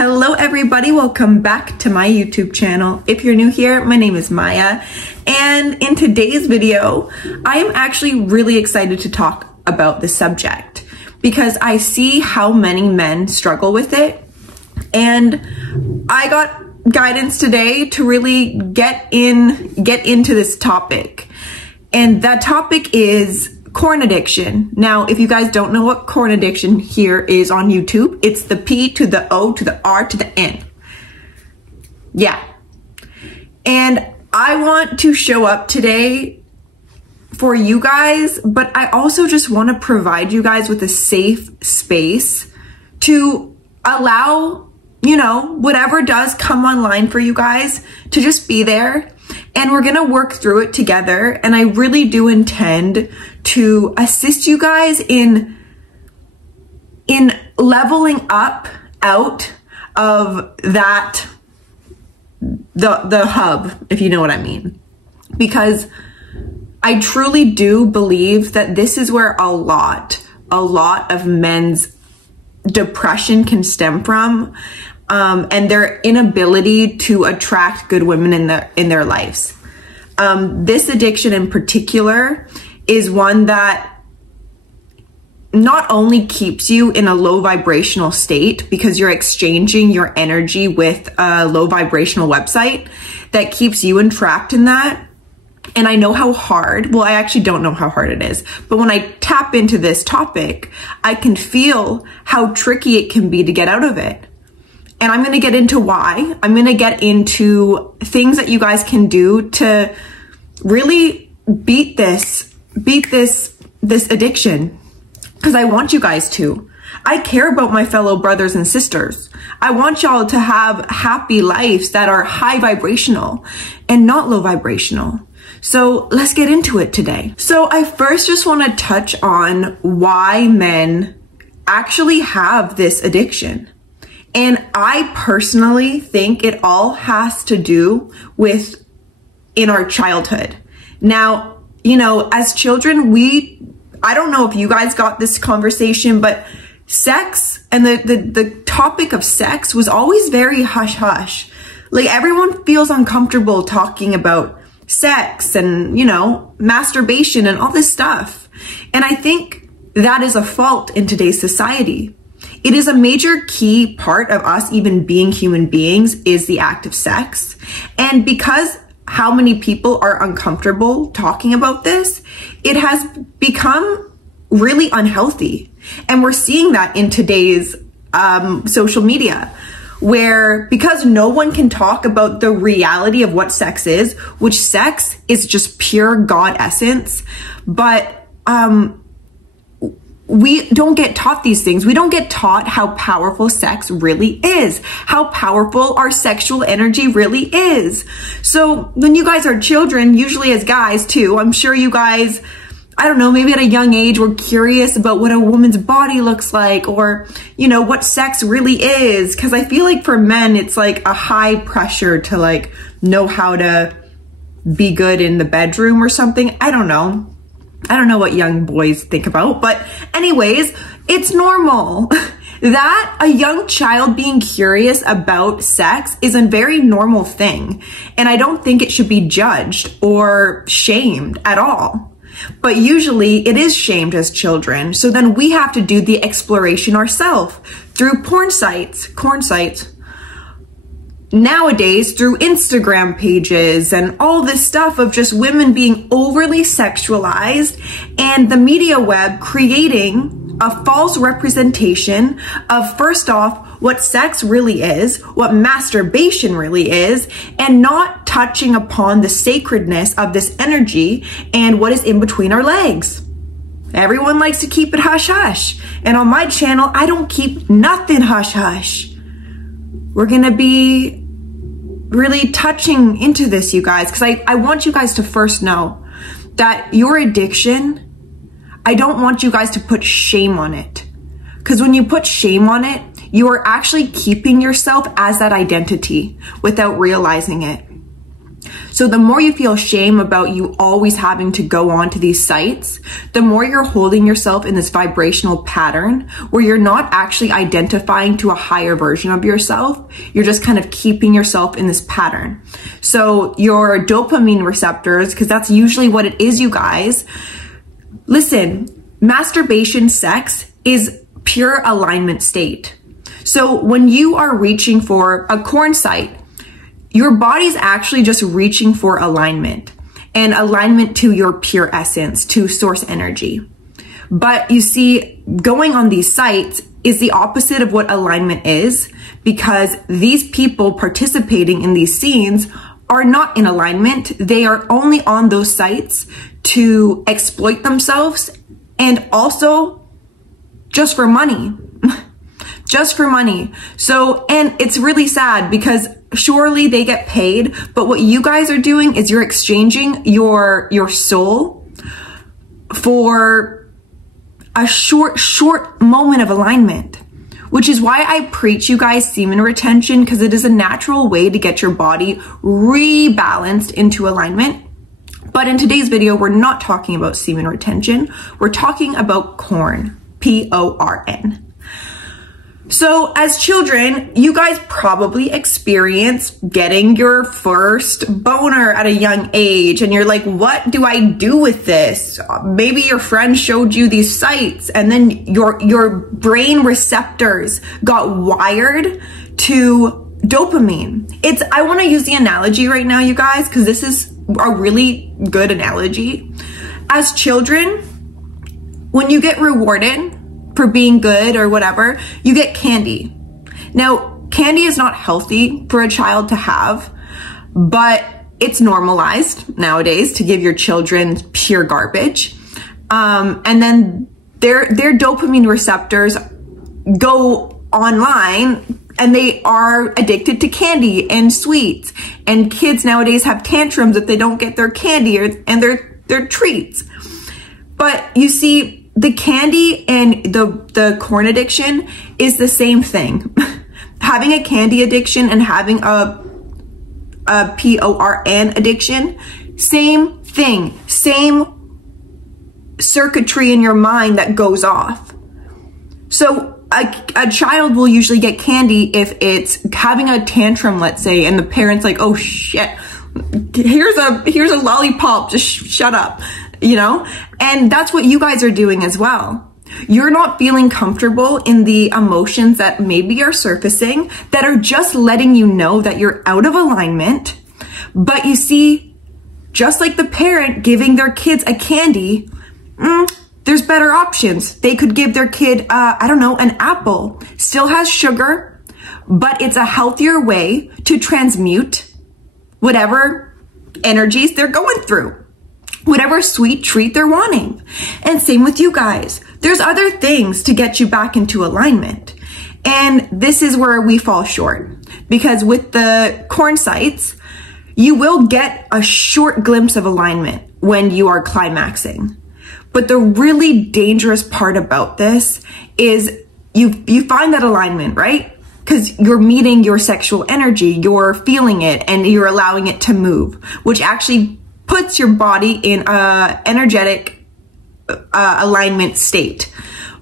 Hello everybody, welcome back to my YouTube channel. If you're new here, my name is Maya, and in today's video, I am actually really excited to talk about this subject because I see how many men struggle with it, and I got guidance today to really get into this topic. And that topic is corn addiction. Now, if you guys don't know what corn addiction here is on YouTube, it's the P to the O to the R to the N. Yeah. And I want to show up today for you guys, but I also just want to provide you guys with a safe space to allow, whatever does come online for you guys to just be there. And we're gonna work through it together. And I really do intend to assist you guys in leveling up out of that, the hub, if you know what I mean. Because I truly do believe that this is where a lot of men's depression can stem from. And their inability to attract good women in their lives. This addiction in particular is one that not only keeps you in a low vibrational state because you're exchanging your energy with a low vibrational website that keeps you entrapped in that. And I know how hard, well, I actually don't know how hard it is, but when I tap into this topic, I can feel how tricky it can be to get out of it. And I'm going to get into why. I'm going to get into things that you guys can do to really beat this addiction. Because I want you guys to. I care about my fellow brothers and sisters. I want y'all to have happy lives that are high vibrational and not low vibrational. So let's get into it today. So I first just want to touch on why men actually have this addiction. And I personally think it all has to do with in our childhood. Now, as children, I don't know if you guys got this conversation, but sex and the topic of sex was always very hush hush. Like everyone feels uncomfortable talking about sex and, masturbation and all this stuff. And I think that is a fault in today's society. It is a major key part of us even being human beings is the act of sex. And because how many people are uncomfortable talking about this, it has become really unhealthy. And we're seeing that in today's social media, where because no one can talk about the reality of what sex is, which sex is just pure God essence, but we don't get taught these things. We don't get taught how powerful sex really is, how powerful our sexual energy really is. So when you guys are children, usually as guys too, I'm sure you guys, I don't know, maybe at a young age were curious about what a woman's body looks like or, what sex really is. Cause I feel like for men, it's like a high pressure to like know how to be good in the bedroom or something. I don't know. I don't know what young boys think about, but anyways, it's normal that a young child being curious about sex is a very normal thing. And I don't think it should be judged or shamed at all. But usually it is shamed as children. So then we have to do the exploration ourselves through porn sites. Nowadays through Instagram pages and all this stuff of just women being overly sexualized and the media web creating a false representation of, first off, what sex really is, what masturbation really is, and not touching upon the sacredness of this energy and what is in between our legs. Everyone likes to keep it hush hush. And on my channel, I don't keep nothing hush hush. We're gonna be really touching into this, you guys, because I want you guys to first know that your addiction, I don't want you guys to put shame on it. Because when you put shame on it, you are actually keeping yourself as that identity without realizing it. So the more you feel shame about you always having to go on to these sites, the more you're holding yourself in this vibrational pattern where you're not actually identifying to a higher version of yourself. You're just kind of keeping yourself in this pattern. So your dopamine receptors, because that's usually what it is, you guys. Listen, masturbation, sex is pure alignment state. So when you are reaching for a corn site, your body's actually just reaching for alignment and alignment to your pure essence, to source energy. But you see, going on these sites is the opposite of what alignment is, because these people participating in these scenes are not in alignment. They are only on those sites to exploit themselves, and also just for money. Just for money. So, and it's really sad because surely they get paid, but what you guys are doing is you're exchanging your soul for a short moment of alignment, which is why I preach you guys semen retention, because it is a natural way to get your body rebalanced into alignment. But in today's video, we're not talking about semen retention. We're talking about corn, P-O-R-N. So as children, you guys probably experience getting your first boner at a young age, and you're like, what do I do with this? Maybe your friend showed you these sites, and then your brain receptors got wired to dopamine. I want to use the analogy right now, you guys, because this is a really good analogy. As children, when you get rewarded for being good or whatever, you get candy. Now, candy is not healthy for a child to have, but it's normalized nowadays to give your children pure garbage. And then their dopamine receptors go online and they are addicted to candy and sweets. And kids nowadays have tantrums if they don't get their candy and their treats. But you see, the candy and the corn addiction is the same thing. Having a candy addiction and having a PORN addiction, same thing, same circuitry in your mind that goes off. So a child will usually get candy if it's having a tantrum, let's say, and the parent's like, oh shit, here's a lollipop, just shut up. You know, and that's what you guys are doing as well. You're not feeling comfortable in the emotions that maybe are surfacing that are just letting you know that you're out of alignment. But you see, just like the parent giving their kids a candy, there's better options. They could give their kid, I don't know, an apple. Still has sugar, but it's a healthier way to transmute whatever energies they're going through, whatever sweet treat they're wanting. And same with you guys. There's other things to get you back into alignment. And this is where we fall short, because with the corn sites, you will get a short glimpse of alignment when you are climaxing. But the really dangerous part about this is you find that alignment, right? Because you're meeting your sexual energy, you're feeling it, and you're allowing it to move, which actually puts your body in a energetic alignment state.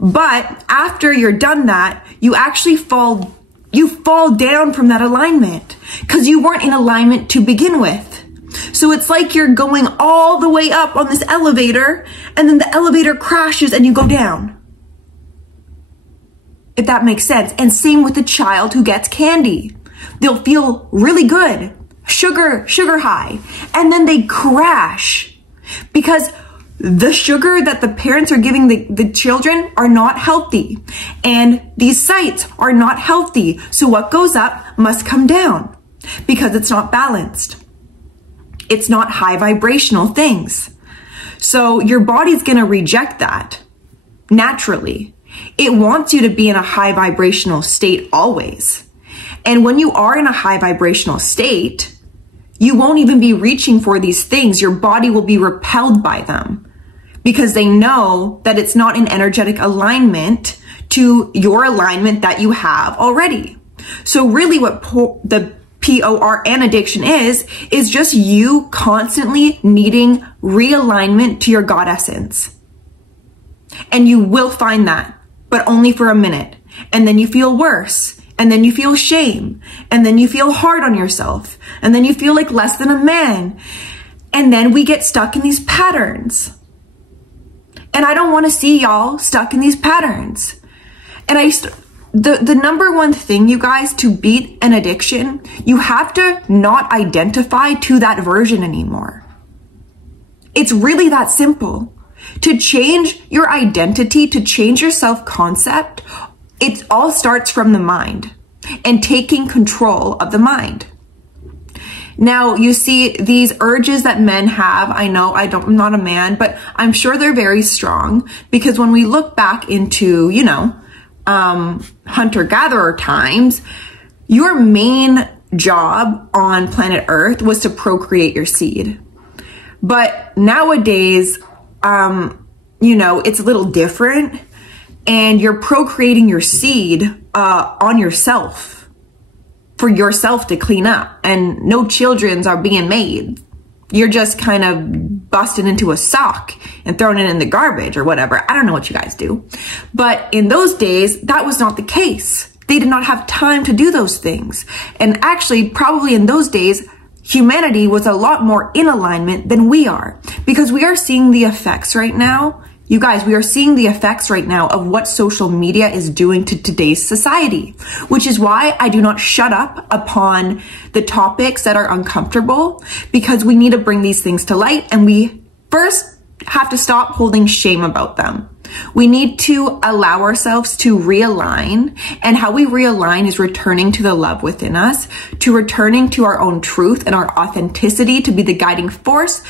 But after you're done that, you actually fall down from that alignment because you weren't in alignment to begin with. So it's like you're going all the way up on this elevator, and then the elevator crashes and you go down. If that makes sense. And same with the child who gets candy. They'll feel really good. Sugar high, and then they crash because the sugar that the parents are giving the children are not healthy, and these sites are not healthy. So what goes up must come down because it's not balanced. It's not high vibrational things. So your body's going to reject that naturally. It wants you to be in a high vibrational state always. And when you are in a high vibrational state, you won't even be reaching for these things. Your body will be repelled by them because they know that it's not in energetic alignment to your alignment that you have already. So really what the PORN addiction is just you constantly needing realignment to your God essence. And you will find that, but only for a minute. And then you feel worse. And then you feel shame. And then you feel hard on yourself. And then you feel like less than a man. And then we get stuck in these patterns. And I don't want to see y'all stuck in these patterns. And the number one thing, you guys, to beat an addiction, you have to not identify to that version anymore. It's really that simple. To change your identity, to change your self-concept, it all starts from the mind and taking control of the mind. Now, you see these urges that men have. I know I'm not a man, but I'm sure they're very strong, because when we look back into, hunter-gatherer times, your main job on planet Earth was to procreate your seed. But nowadays, it's a little different, and you're procreating your seed on yourself, for yourself to clean up, and no children's are being made. You're just kind of busting into a sock and throwing it in the garbage or whatever. I don't know what you guys do. But in those days, that was not the case. They did not have time to do those things. And actually, probably in those days, humanity was a lot more in alignment than we are, because we are seeing the effects right now. You guys, we are seeing the effects right now of what social media is doing to today's society, which is why I do not shut up upon the topics that are uncomfortable, because we need to bring these things to light, and we first have to stop holding shame about them. We need to allow ourselves to realign, and how we realign is returning to the love within us, to returning to our own truth and our authenticity to be the guiding force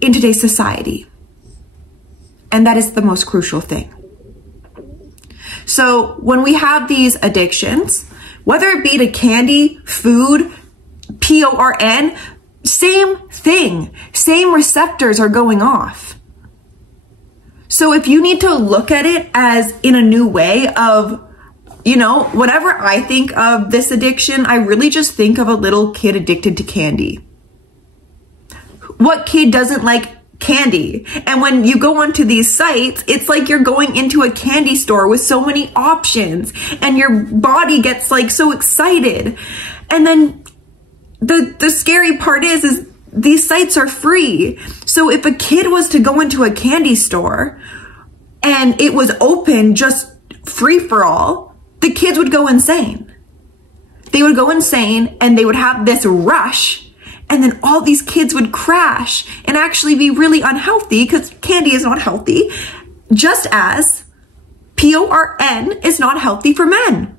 in today's society. And that is the most crucial thing. So when we have these addictions, whether it be to candy, food, PORN, same thing, same receptors are going off. So if you need to look at it as in a new way of, whatever I think of this addiction, I really just think of a little kid addicted to candy. What kid doesn't like candy? And when you go onto these sites, it's like you're going into a candy store with so many options, and your body gets like so excited. And then the scary part is these sites are free. So if a kid was to go into a candy store and it was open, just free for all, the kids would go insane. They would go insane, and they would have this rush. And then all these kids would crash and actually be really unhealthy, because candy is not healthy, just as PORN is not healthy for men.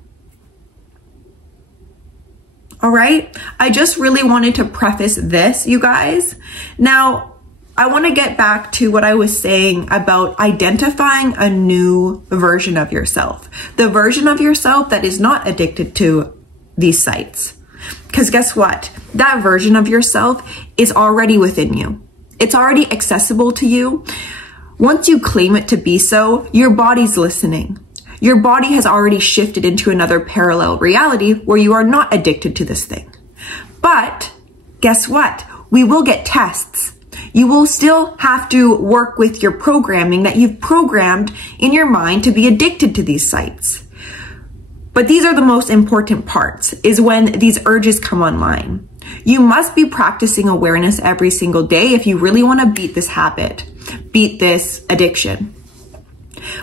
All right? I just really wanted to preface this, you guys. Now, I want to get back to what I was saying about identifying a new version of yourself. The version of yourself that is not addicted to these sites. Because guess what? That version of yourself is already within you. It's already accessible to you. Once you claim it to be so, your body's listening. Your body has already shifted into another parallel reality where you are not addicted to this thing. But guess what? We will get tests. You will still have to work with your programming that you've programmed in your mind to be addicted to these sites. But these are the most important parts, is when these urges come online. You must be practicing awareness every single day if you really want to beat this habit, beat this addiction.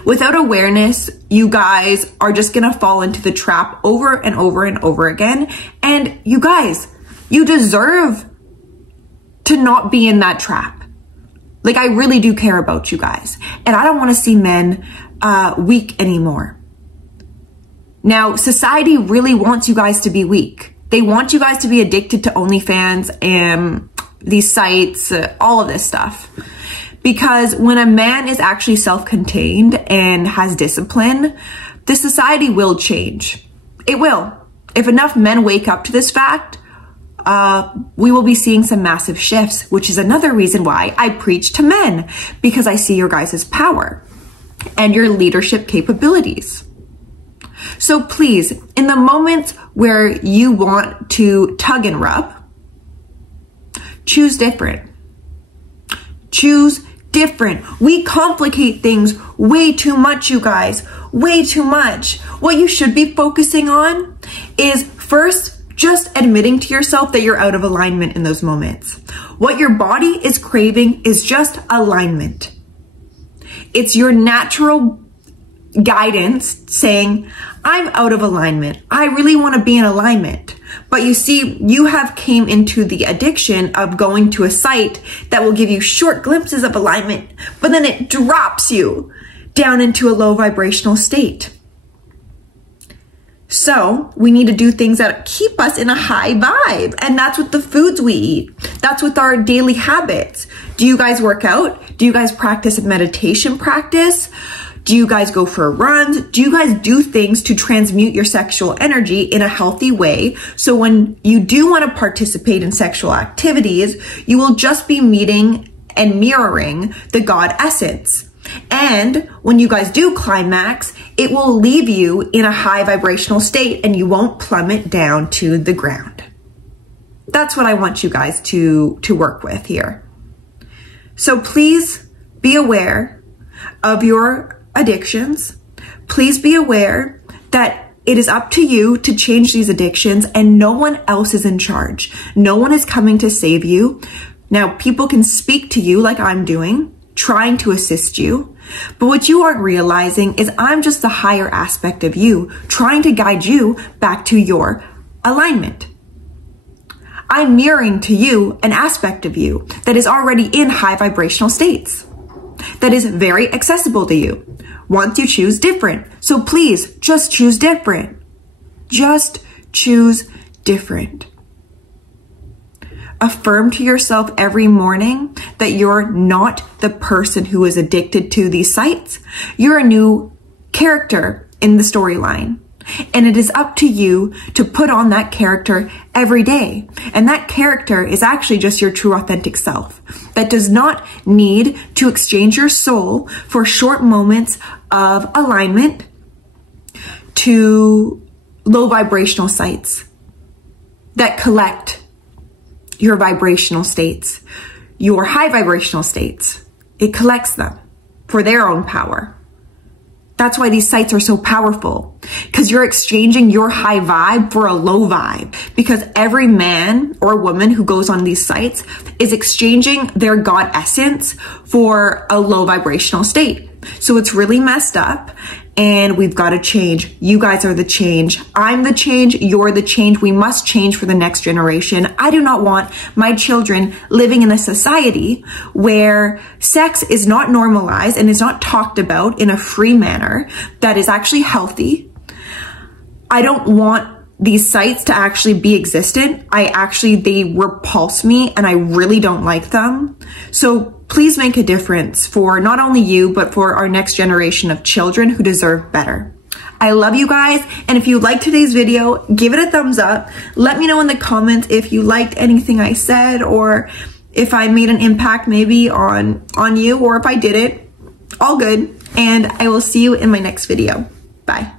Without awareness, you guys are just going to fall into the trap over and over and over again. And you guys, you deserve to not be in that trap. Like, I really do care about you guys. And I don't want to see men weak anymore. Now, society really wants you guys to be weak. They want you guys to be addicted to OnlyFans and these sites, all of this stuff. Because when a man is actually self-contained and has discipline, the society will change. It will. If enough men wake up to this fact, we will be seeing some massive shifts, which is another reason why I preach to men, because I see your guys' power and your leadership capabilities. So please, in the moments where you want to tug and rub, choose different. Choose different. We complicate things way too much, you guys. Way too much. What you should be focusing on is first, just admitting to yourself that you're out of alignment in those moments. What your body is craving is just alignment. It's your natural guidance saying, I'm out of alignment. I really want to be in alignment. But you see, you have came into the addiction of going to a site that will give you short glimpses of alignment, but then it drops you down into a low vibrational state. So we need to do things that keep us in a high vibe. And that's with the foods we eat. That's with our daily habits. Do you guys work out? Do you guys practice a meditation practice? Do you guys go for runs? Do you guys do things to transmute your sexual energy in a healthy way? So when you do want to participate in sexual activities, you will just be meeting and mirroring the God essence. And when you guys do climax, it will leave you in a high vibrational state and you won't plummet down to the ground. That's what I want you guys to work with here. So please be aware of your addictions. Please be aware that it is up to you to change these addictions and no one else is in charge. No one is coming to save you. Now, people can speak to you like I'm doing, trying to assist you. But what you aren't realizing is I'm just the higher aspect of you, trying to guide you back to your alignment. I'm mirroring to you an aspect of you that is already in high vibrational states, that is very accessible to you once you choose different. So please just choose different. Just choose different. Affirm to yourself every morning that you're not the person who is addicted to these sites. You're a new character in the storyline. And it is up to you to put on that character every day. And that character is actually just your true authentic self that does not need to exchange your soul for short moments of alignment to low vibrational sites that collect your vibrational states, your high vibrational states. It collects them for their own power. That's why these sites are so powerful, because you're exchanging your high vibe for a low vibe, because every man or woman who goes on these sites is exchanging their God essence for a low vibrational state. So it's really messed up and we've got to change. You guys are the change. I'm the change. You're the change. We must change for the next generation. I do not want my children living in a society where sex is not normalized and is not talked about in a free manner that is actually healthy. I don't want these sites to actually be existent. They repulse me and I really don't like them. So please make a difference for not only you, but for our next generation of children who deserve better. I love you guys. And if you liked today's video, give it a thumbs up. Let me know in the comments if you liked anything I said or if I made an impact maybe on you, or if I didn't. All good. And I will see you in my next video. Bye.